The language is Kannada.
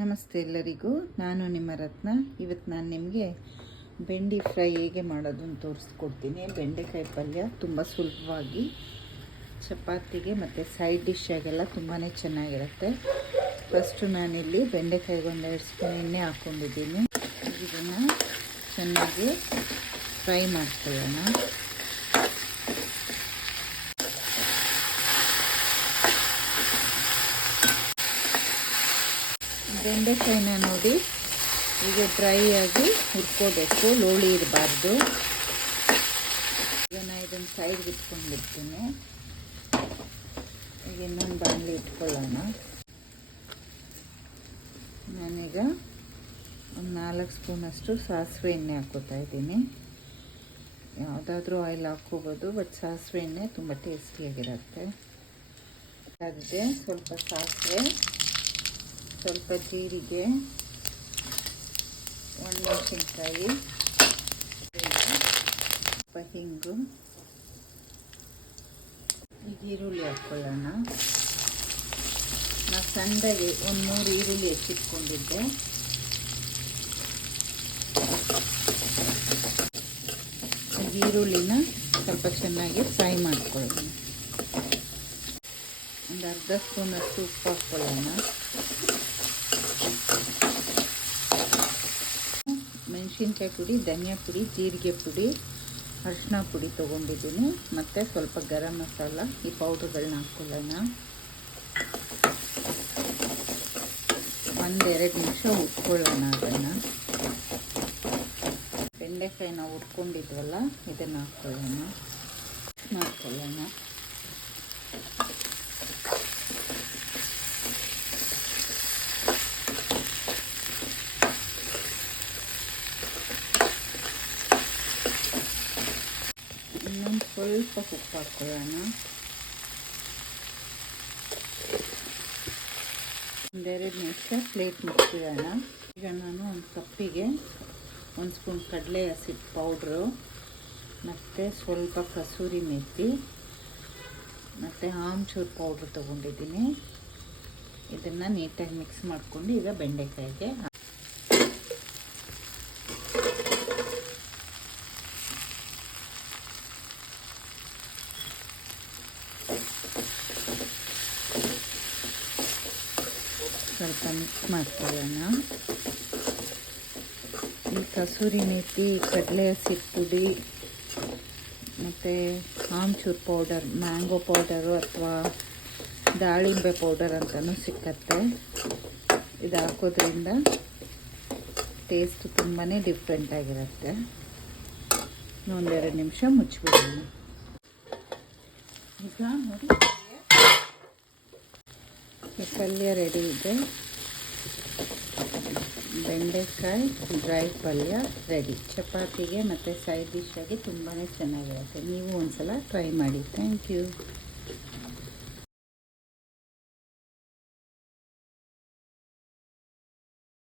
ನಮಸ್ತೆ ಎಲ್ಲರಿಗೂ, ನಾನು ನಿಮ್ಮ ರತ್ನ. ಇವತ್ತು ನಾನು ನಿಮಗೆ ಬೆಂಡೆ ಫ್ರೈ ಹೇಗೆ ಮಾಡೋದು ಅಂತ ತೋರಿಸ್ಕೊಡ್ತೀನಿ. ಬೆಂಡೆಕಾಯಿ ಪಲ್ಯ ತುಂಬ ಸುಲಭವಾಗಿ ಚಪಾತಿಗೆ ಮತ್ತು ಸೈಡ್ ಡಿಶ್ಶಾಗೆಲ್ಲ ತುಂಬಾ ಚೆನ್ನಾಗಿರುತ್ತೆ. ಫಸ್ಟು ನಾನಿಲ್ಲಿ ಬೆಂಡೆಕಾಯಿಗೆ 1-2 ಸ್ಪೂನ್ ಎಣ್ಣೆ ಹಾಕ್ಕೊಂಡಿದ್ದೀನಿ. ಇದನ್ನು ಚೆನ್ನಾಗಿ ಫ್ರೈ ಮಾಡ್ಕೊಳ್ಳೋಣ. ಬೆಂಡೆಕಾಯಿನ ನೋಡಿ ಈಗ ಡ್ರೈ ಆಗಿ ಹುರ್ಕೋಬೇಕು, ಲೋಳಿ ಇರಬಾರ್ದು. ಈಗ ನಾನು ಇದನ್ನು ಸೈಡ್ಗೆ ಇಟ್ಕೊಂಡಿರ್ತೀನಿ. ಈಗ ಇನ್ನೊಂದು ಬಾಣಲಿ ಇಟ್ಕೊಳ್ಳೋಣ. ನಾನೀಗ ಒಂದು 4 ಸ್ಪೂನಷ್ಟು ಸಾಸಿವೆ ಎಣ್ಣೆ ಹಾಕ್ಕೋತಾ ಇದ್ದೀನಿ. ಯಾವುದಾದ್ರೂ ಆಯಿಲ್ ಹಾಕ್ಕೋಬೋದು, ಬಟ್ ಸಾಸಿವೆ ಎಣ್ಣೆ ತುಂಬ ಟೇಸ್ಟಿಯಾಗಿರುತ್ತೆ. ಅದಿದೆ ಸ್ವಲ್ಪ ಸಾಸಿವೆ, ಸ್ವಲ್ಪ ಜೀರಿಗೆ, ಒಣಮೆಣಸಿನ್ಕಾಯಿ, ಸ್ವಲ್ಪ ಹಿಂಗು, ಈಗ ಈರುಳ್ಳಿ ಹಾಕ್ಕೊಳ್ಳೋಣ. ನಾನು ಸಣ್ಣದಾಗಿ 1-3 ಈರುಳ್ಳಿ ಹೆಚ್ಚಿಟ್ಕೊಂಡಿದ್ದೆ. ಈರುಳ್ಳಿನ ಸ್ವಲ್ಪ ಚೆನ್ನಾಗಿ ಫ್ರೈ ಮಾಡ್ಕೊಳ್ಳೋಣ. ಒಂದು ಅರ್ಧ ಸ್ಪೂನಷ್ಟು ಉಪ್ಪು ಹಾಕ್ಕೊಳ್ಳೋಣ. ಮೆಣಸಿನ್ಕಾಯಿ ಪುಡಿ, ಧನಿಯಾ ಪುಡಿ, ಜೀರಿಗೆ ಪುಡಿ, ಅರಿಶಿನ ಪುಡಿ ತೊಗೊಂಡಿದ್ದೀನಿ, ಮತ್ತು ಸ್ವಲ್ಪ ಗರಂ ಮಸಾಲ, ಈ ಪೌಡ್ರ್ಗಳನ್ನ ಹಾಕ್ಕೊಳ್ಳೋಣ. 1-2 ನಿಮಿಷ ಉಟ್ಕೊಳ್ಳೋಣ. ಅದನ್ನು ಬೆಂಡೆಕಾಯಿ ನಾವು ಉಟ್ಕೊಂಡಿದ್ವಲ್ಲ, ಇದನ್ನು ಹಾಕ್ಕೊಳ್ಳೋಣ. ಮಾಡ್ಕೊಳ್ಳೋಣ. ಇನ್ನೊಂದು ಸ್ವಲ್ಪ ಉಪ್ಪು ಹಾಕ್ಕೊಳ್ಳೋಣ. 1-2 ನಿಮಿಷ ಪ್ಲೇಟ್ ಮುಚ್ಚಿಡೋಣ. ಈಗ ನಾನು ಒಂದು ಕಪ್ಪಿಗೆ 1 ಸ್ಪೂನ್ ಕಡಲೆ ಹಸಿಟ್ಟು ಪೌಡ್ರು, ಮತ್ತು ಸ್ವಲ್ಪ ಕಸೂರಿ ಮೆಥಿ, ಮತ್ತು ಆಮ್ಚೂರು ಪೌಡ್ರು ತೊಗೊಂಡಿದ್ದೀನಿ. ಇದನ್ನು ನೀಟಾಗಿ ಮಿಕ್ಸ್ ಮಾಡಿಕೊಂಡು ಈಗ ಬೆಂಡೆಕಾಯಿಗೆ ಸ್ವಲ್ಪ ಮಿಕ್ಸ್ ಮಾಡ್ಕೊಳ್ಳೋಣ. ಈ ಕಸೂರಿ ಮೇಥಿ, ಕಡಲೆ ಹಸಿಟ್ಟು ಪುಡಿ ಮತ್ತು ಆಮ್ಚೂರು ಪೌಡರ್, ಮ್ಯಾಂಗೋ ಪೌಡರು ಅಥವಾ ದಾಳಿಂಬೆ ಪೌಡರ್ ಅಂತಲೂ ಸಿಕ್ಕತ್ತೆ. ಇದು ಹಾಕೋದ್ರಿಂದ ಟೇಸ್ಟ್ ತುಂಬಾ ಡಿಫ್ರೆಂಟಾಗಿರುತ್ತೆ. 1-2 ನಿಮಿಷ ಮುಚ್ಚಿಬಿಡೋಣ. ಈಗ ನೋಡಿ ಪಲ್ಯ ರೆಡಿ ಇದೆ. ಬೆಂಡೆಕಾಯಿ ಡ್ರೈ ಪಲ್ಯ ರೆಡಿ. ಚಪಾತಿಗೆ ಮತ್ತು ಸೈಡ್ ಡಿಶ್ಶಾಗಿ ತುಂಬಾ ಚೆನ್ನಾಗಿರುತ್ತೆ. ನೀವು ಒಂದ್ಸಲ ಟ್ರೈ ಮಾಡಿ. Thank you.